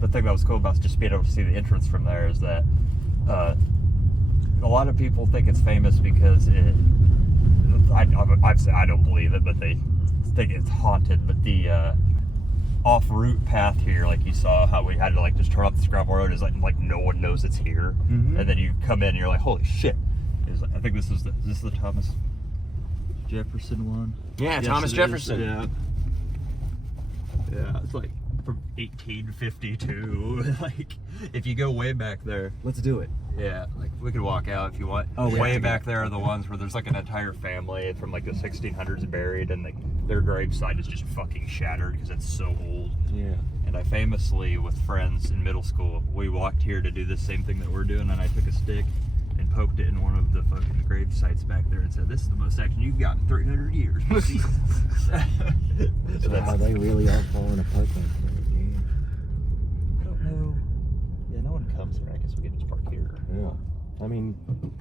the thing that was cool about just being able to see the entrance from there is that a lot of people think it's famous because I don't believe it, but they think it's haunted. But the off-route path here, like you saw how we had to like just turn off the gravel road, is like no one knows it's here. And then you come in and you're like, holy shit. I think this is the Thomas Jefferson one. Yeah, yes, Thomas Jefferson. Yeah. Yeah, it's like from 1852. Like, if you go way back there. Let's do it. Yeah, like we could walk out if you want. Oh, way back there are the ones where there's like an entire family from like the 1600s buried, and their gravesite is just fucking shattered because it's so old. Yeah. And I famously, with friends in middle school, we walked here to do the same thing that we're doing, and I took a stick and poked it in one of the fucking grave sites back there and said, "This is the most action you've got in 300 years." So they really are falling apart like that. I don't know. Yeah, no one comes here. I guess we can just park here. Yeah. I mean,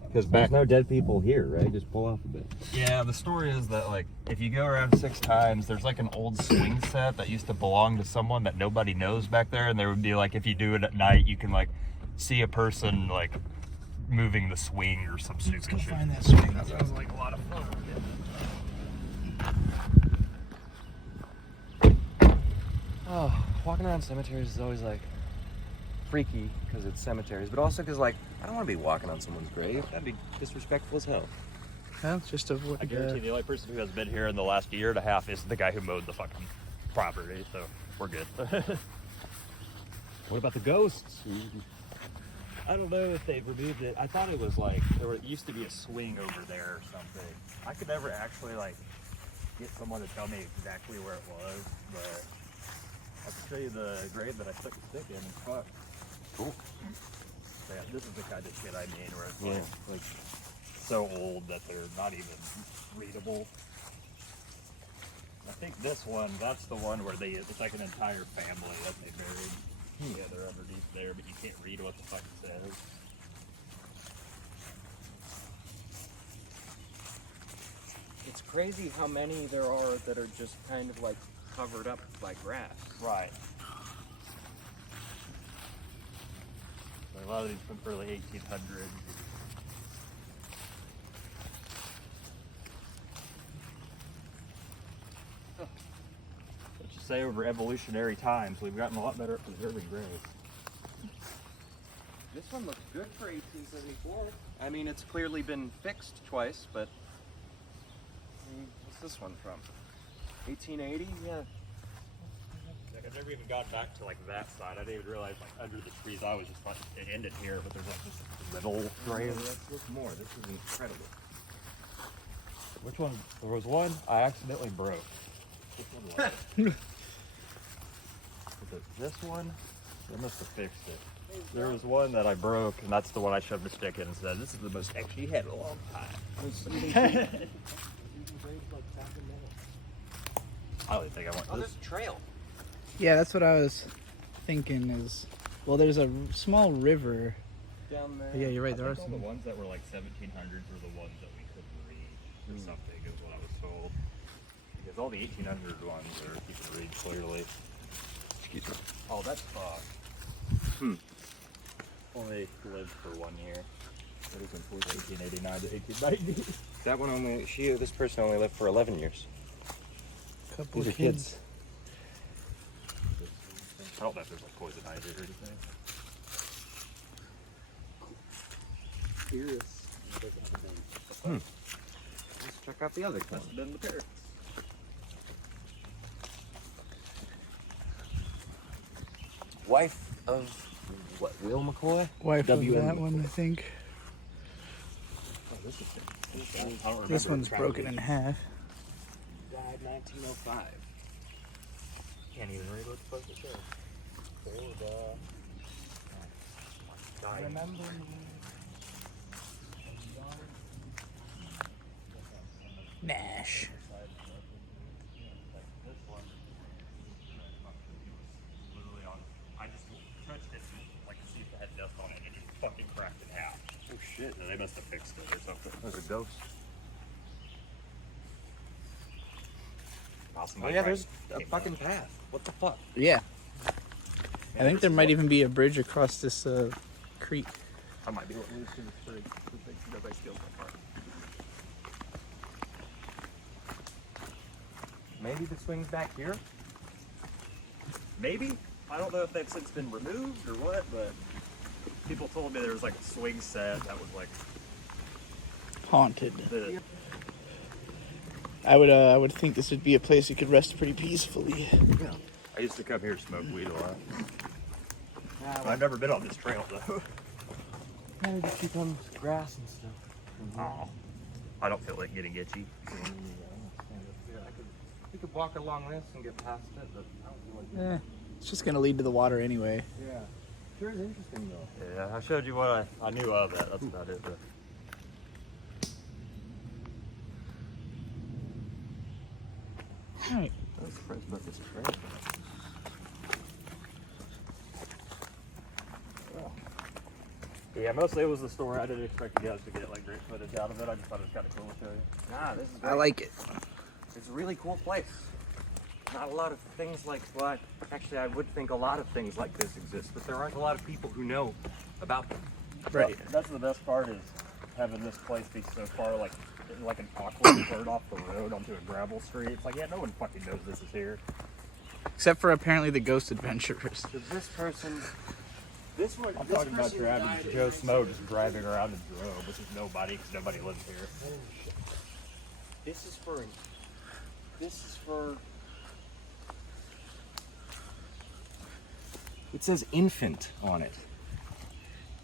because there's no dead people here, right? Just pull off a bit. Yeah, the story is that, like, if you go around 6 times, there's like an old swing set that used to belong to someone that nobody knows back there, and there would be like, if you do it at night, you can like see a person like moving the swing or some stupid shit. Let's go find that swing. That sounds like a lot of fun. Oh, walking around cemeteries is always like freaky because it's cemeteries, but also because like I don't want to be walking on someone's grave. That'd be disrespectful as hell. Well, just avoid. I guarantee the only person who has been here in the last year and a half is the guy who mowed the fucking property, so we're good. What about the ghosts? I don't know if they've removed it. I thought it was like, it used to be a swing over there or something. I could never actually like get someone to tell me exactly where it was, but I can show you the grave that I stuck a stick in and fuck. Cool. Yeah, this is the kind of shit I mean, where it's like so old that they're not even readable. I think this one, that's the one where it's like an entire family that they buried. Yeah, they're underneath there, but you can't read what the fuck it says. It's crazy how many there are that are just kind of like covered up by grass. Right. So a lot of these from early 1800s. Let's just say over evolutionary times, we've gotten a lot better at preserving graves. This one looks good for 1874. I mean, it's clearly been fixed twice, but what's this one from? 1880? Yeah. Like, I've never even gone back to like that side. I didn't even realize like under the trees I was just thought it ended here, but there's like this little grave. Let's look more. This is incredible. Which one? There was one I accidentally broke. Which one was it? Was it this one? I must have fixed it. There was one that I broke, and that's the one I shoved a stick in and said, "This is the most action you had in a long time." I don't think I want Oh, this. there's a trail. Yeah, that's what I was thinking is, well, there's a small river. Down there. Yeah, you're right. I There are think all some. the ones that were like 1700s were the ones that we couldn't read or something, is what I was told. Because all the 1800 ones are you can read clearly. Excuse me. Oh, that's fucked. Only lived for 1 year. That was in 1889 to 1890. That one only, this person only lived for 11 years. Couple These of are kids. I don't know if there's like poison ivy or anything. Curious. Let's check out the other one. Must have been the parrots. Wife of what? Will McCoy? Wife W. of M. that one, I think. Oh, this is I don't remember. This one's broken in half. Died 1905. Can't even read what the fuck it says. Remember Nash. I just touched it like to see if it had dust on it, and it just fucking cracked in half. Oh shit. They must have fixed it or something. There's a ghost. Awesome. Oh yeah, there's a fucking path. What the fuck? Yeah. I think there might even be a bridge across this creek. I might be able to lose to the spring. Nobody steals my car. Maybe the swing's back here? Maybe. I don't know if they've since been removed or what, but people told me there was like a swing set that was like Haunted. the. I would think this would be a place you could rest pretty peacefully. Yeah. I used to come here to smoke weed a lot. I've never been on this trail though. Yeah, it just becomes grass and stuff. Oh, I don't feel like getting itchy. We could walk along this and get past it, but I don't feel like It's just gonna lead to the water anyway. Yeah. Sure is interesting though. Yeah, I showed you what I knew of that. That's about it. But. Alright. I was surprised about this trail. Yeah, mostly it was the story. I didn't expect you guys to get like great footage out of it. I just thought it was kind of cool to show you. Nah, this is great. I like it. It's a really cool place. Not a lot of things like, well, actually I would think a lot of things like this exist, but there aren't a lot of people who know about them. Right. That's the best part is having this place be so far like an awkward turn off the road onto a gravel street. It's like, yeah, no one fucking knows this is here. Except for apparently the ghost adventurers. So this person, this one, I'm this talking about person driving died Joe in Smo just driving around in Jerome, which is nobody because nobody lives here. Holy shit. This is for, it says infant on it.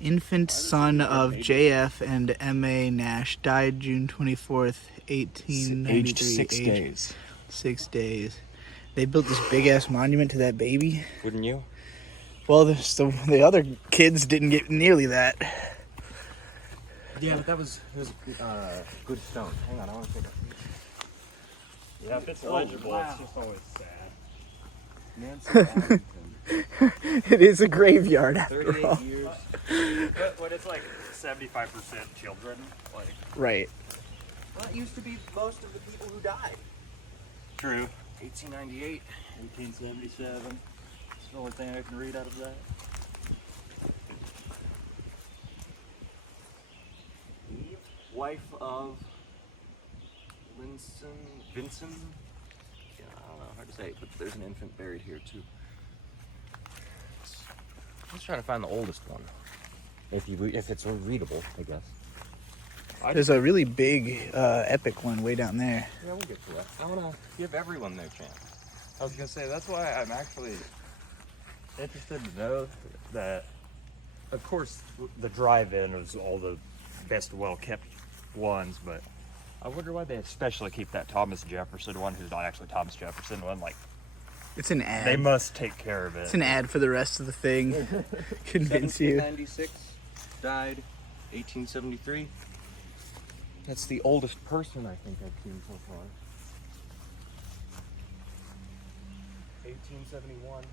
Infant son of J.F. and M.A. Nash died June 24th, 1893. Aged 6 days. 6 days. They built this big ass monument to that baby. Wouldn't you? Well, the other kids didn't get nearly that. Yeah, but that was good stone. Hang on, I want to take a Yeah, if it's legible, wow. it's just always sad. Nancy Arlington. It is a graveyard after 38 all. years. But when it's like 75% children, like Right. Well, it used to be most of the people who died. true. 1898. 1877. That's the only thing I can read out of that. Eve, wife of Vincent. Yeah, I don't know how to say it, but there's an infant buried here too. Let's try to find the oldest one. If it's readable, I guess. There's a really big, epic one way down there. Yeah, we'll get to that. I want to give everyone their chance. I was gonna say that's why I'm actually interested to know that. Of course, the drive-in is all the best, well-kept ones, but I wonder why they especially keep that Thomas Jefferson one, who's not actually Thomas Jefferson one. Like, It's an ad. they must take care of it. It's an ad for the rest of the thing. Convince you. 1796, died 1873. That's the oldest person I think I've seen so far. 1871.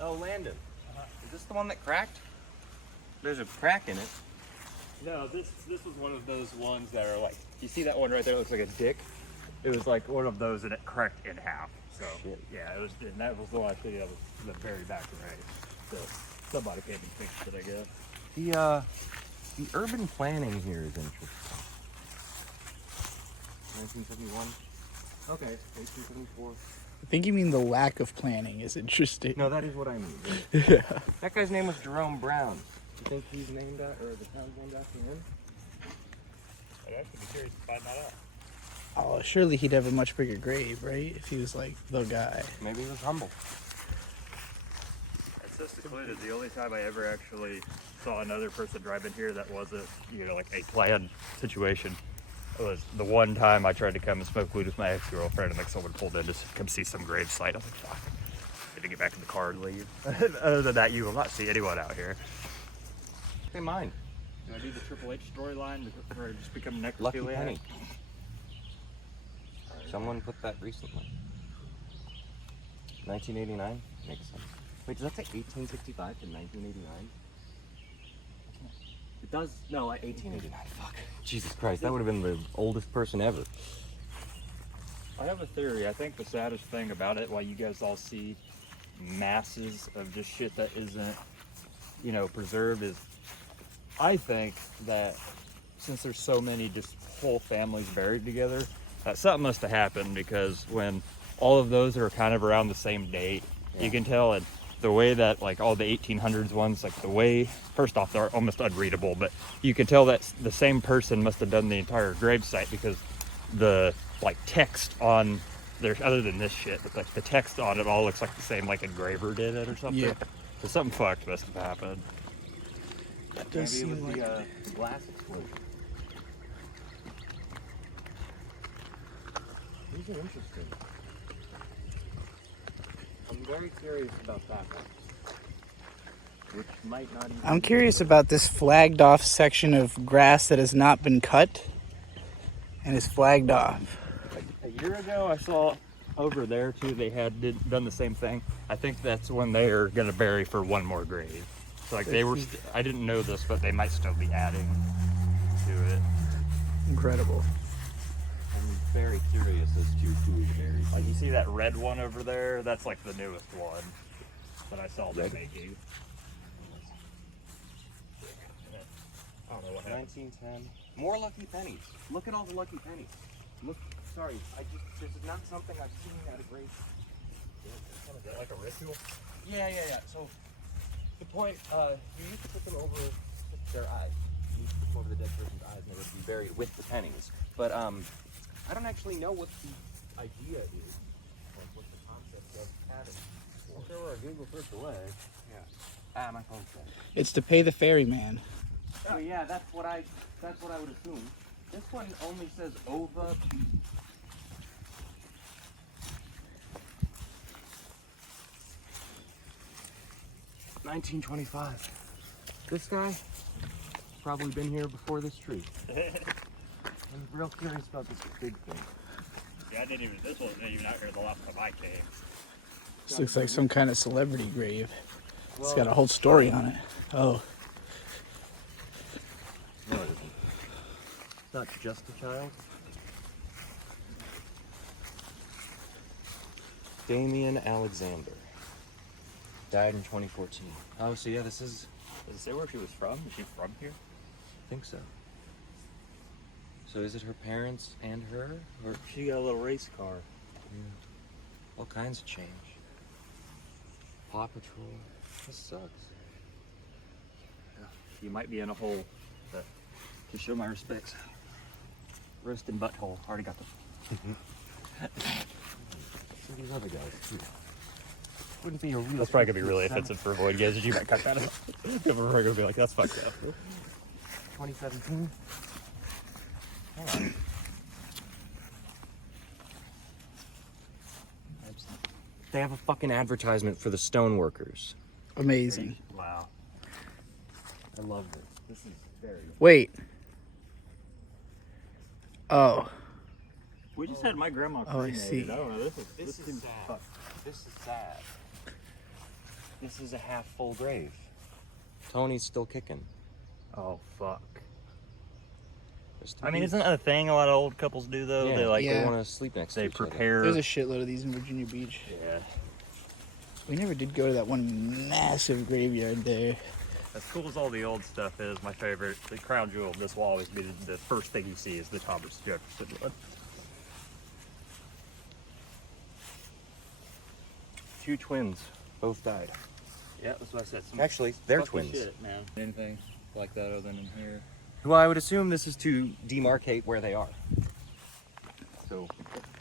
Oh, Landon. Is this the one that cracked? There's a crack in it. No, this was one of those ones that are like, you see that one right there that looks like a dick? It was like one of those and it cracked in half. So Shit. yeah, it was, and that was the one I think that was the very back right. So somebody came and fixed it, I guess. The urban planning here is interesting. 1971. Okay, 1874. I think you mean the lack of planning is interesting. No, that is what I mean. Yeah. That guy's name was Jerome Brown. You think he's named or the town's named after him? I'd actually be curious to find that out. Oh, surely he'd have a much bigger grave, right? If he was like the guy. Maybe he was humble. It's so secluded. The only time I ever actually saw another person drive in here that wasn't, like a planned situation was the one time I tried to come and smoke weed with my ex-girlfriend and like someone pulled in to come see some grave site. I was like, fuck. I had to get back in the car and leave. Other than that, you will not see anyone out here. Hey, mine. Do I do the Triple H storyline or just become necrophiliac? Lucky penny. Someone put that recently. 1989? Makes sense. Wait, does that say 1865 to 1989? It does. No, 1889. Fuck. Jesus Christ, that would have been the oldest person ever. I have a theory. I think the saddest thing about it, why you guys all see masses of just shit that isn't, you know, preserved is, I think that since there's so many just whole families buried together, that something must have happened, because when all of those are kind of around the same date, you can tell it. The way that like all the 1800s ones, like the way, first off, they're almost unreadable, but you can tell that the same person must have done the entire gravesite, because the like text on there, other than this shit, but like the text on it all looks like the same, like engraver did it or something. Yeah. So something fucked must have happened. That does Maybe it seem was like the glass explosion. These are interesting. I'm very curious about that one. Which might not even... I'm curious about this flagged off section of grass that has not been cut and is flagged off. Like a year ago, I saw over there too, they had done the same thing. I think that's when they are gonna bury for one more grave. So like they were, I didn't know this, but they might still be adding to it. Incredible. I'm very curious as to who is buried. Like you see that red one over there? That's like the newest one that I saw them making. I don't know what happened. 1910. More lucky pennies. Look at all the lucky pennies. Look, sorry, this is not something I've seen at a great... Is that like a ritual? Yeah. So, the point, you used to put them over their eyes. You used to put them over the dead person's eyes and they would be buried with the pennies. But, I don't actually know what the idea is, or what the concept of having. Well, if there were a Google search away. Yeah. My phone's dead. It's to pay the ferryman. Oh yeah, that's what I would assume. This one only says Ova. 1925. This guy probably been here before this tree. I'm real curious about this big thing. Yeah, this wasn't even out here the last time I came. This looks like some kind of celebrity grave. It's got a whole story on it. Oh. No, it isn't. It's not just a child. Damien Alexander. Died in 2014. Oh, so yeah, this is... Does it say where she was from? Is she from here? I think so. So is it her parents and her? Or She got a little race car. all kinds of change. Paw Patrol. This sucks. You might be in a hole, but to show my respects. Roast and butthole. Already got the... So these other guys too. Wouldn't be a real... That's probably gonna be really offensive for Void guys. You might cut that out. People are gonna be like, that's fucked up. 2017. They have a fucking advertisement for the stoneworkers. Amazing. Wow. I love this. This is very... Wait. Oh. We just had my grandma Oh, I cremated. see. I don't know. This This is seems sad. fucked. This is sad. This is a half full grave. Tony's still kicking. Oh fuck. Rest in I mean, peace. isn't that a thing a lot of old couples do though? Yeah, They like they Yeah. want to sleep next to they each other. prepare. There's a shitload of these in Virginia Beach. Yeah. We never did go to that one massive graveyard there. As cool as all the old stuff is, my favorite, the crown jewel of this will always be the first thing you see is the Thomas Jefferson one. Two twins, both died. Yeah, that's what I said. Some Actually, they're fucking twins. Shit, man. Anything like that other than in here. Well, I would assume this is to demarcate where they are. So, you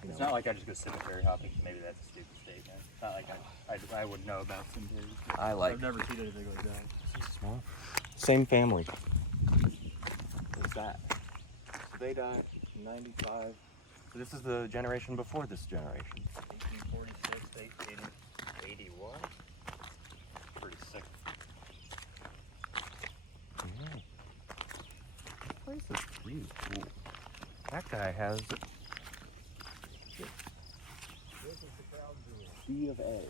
It's know. not like I just go cemetery hopping. Maybe that's a stupid statement. It's not like I would know about cemeteries. I like... I've never seen anything like that. This is small. Same family. What's that? So they died in 95. So this is the generation before this generation. 1846 to 1881. Pretty sick. Yeah. This place is really cool. That guy has B of A.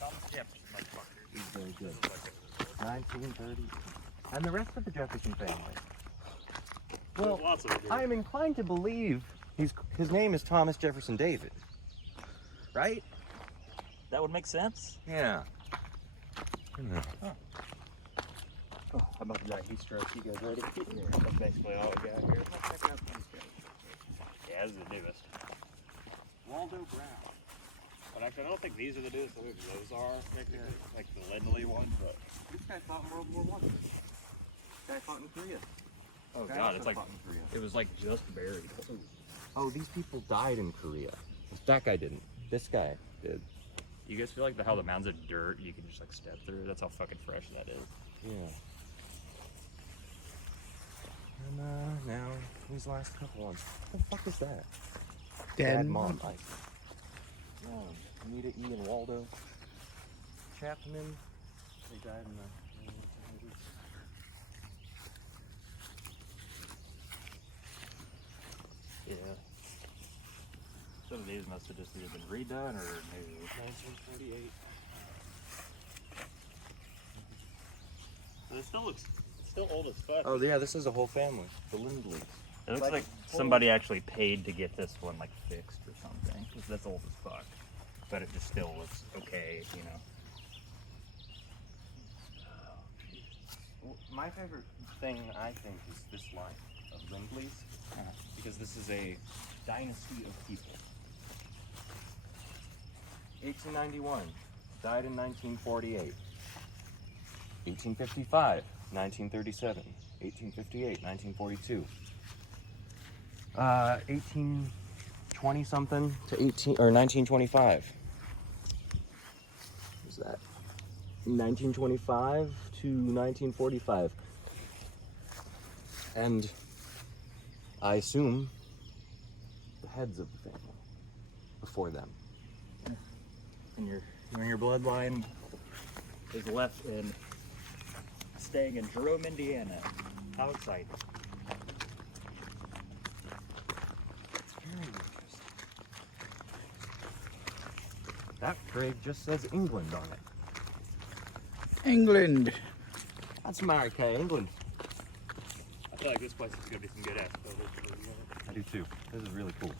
Thomas Jefferson, motherfucker. He's very good. This is like 1930. And the rest of the Jefferson family. Well, Well, lots of it. I am inclined to believe his name is Thomas Jefferson Davis. right? That would make sense. Yeah. Oh, I'm about to die heat stroke. You guys ready? Yeah, that's basically all we got here. Yeah, this is the newest. Waldo Brown. But actually, I don't think these are the newest. I think those are technically, like the Landonime one. But This guy fought in World War I. This guy fought in Korea. oh Guy god, also it's like fought in Korea. it was like just buried. Oh, these people died in Korea. That guy didn't. This guy did. You guys feel like how the mounds of dirt you can just like step through? That's how fucking fresh that is. Yeah. And now these last couple ones. What the fuck is that? Dead Mom. Anita E. and Waldo Chapman. They died in the 1980s. Yeah. Some of these must have just either been redone or new. 1948. But it still looks, it's still old as fuck. Oh yeah, this is a whole family. The Lindleys. It looks like like somebody actually paid to get this one like fixed or something. 'Cause that's old as fuck. But it just still looks okay, you know. Well, my favorite thing, I think, is this line of Lindleys, because this is a dynasty of people. 1891, died in 1948. 1855, 1937. 1858, 1942. 1820 something to 1925. What's that? 1925 to 1945. And I assume the heads of the family before them. And your bloodline is left in staying in Jerome, Indiana. How exciting. It's very interesting. That grave just says England on it. England. That's America, England. I feel like this place is gonna be some good ass photos. I do too. This is really cool.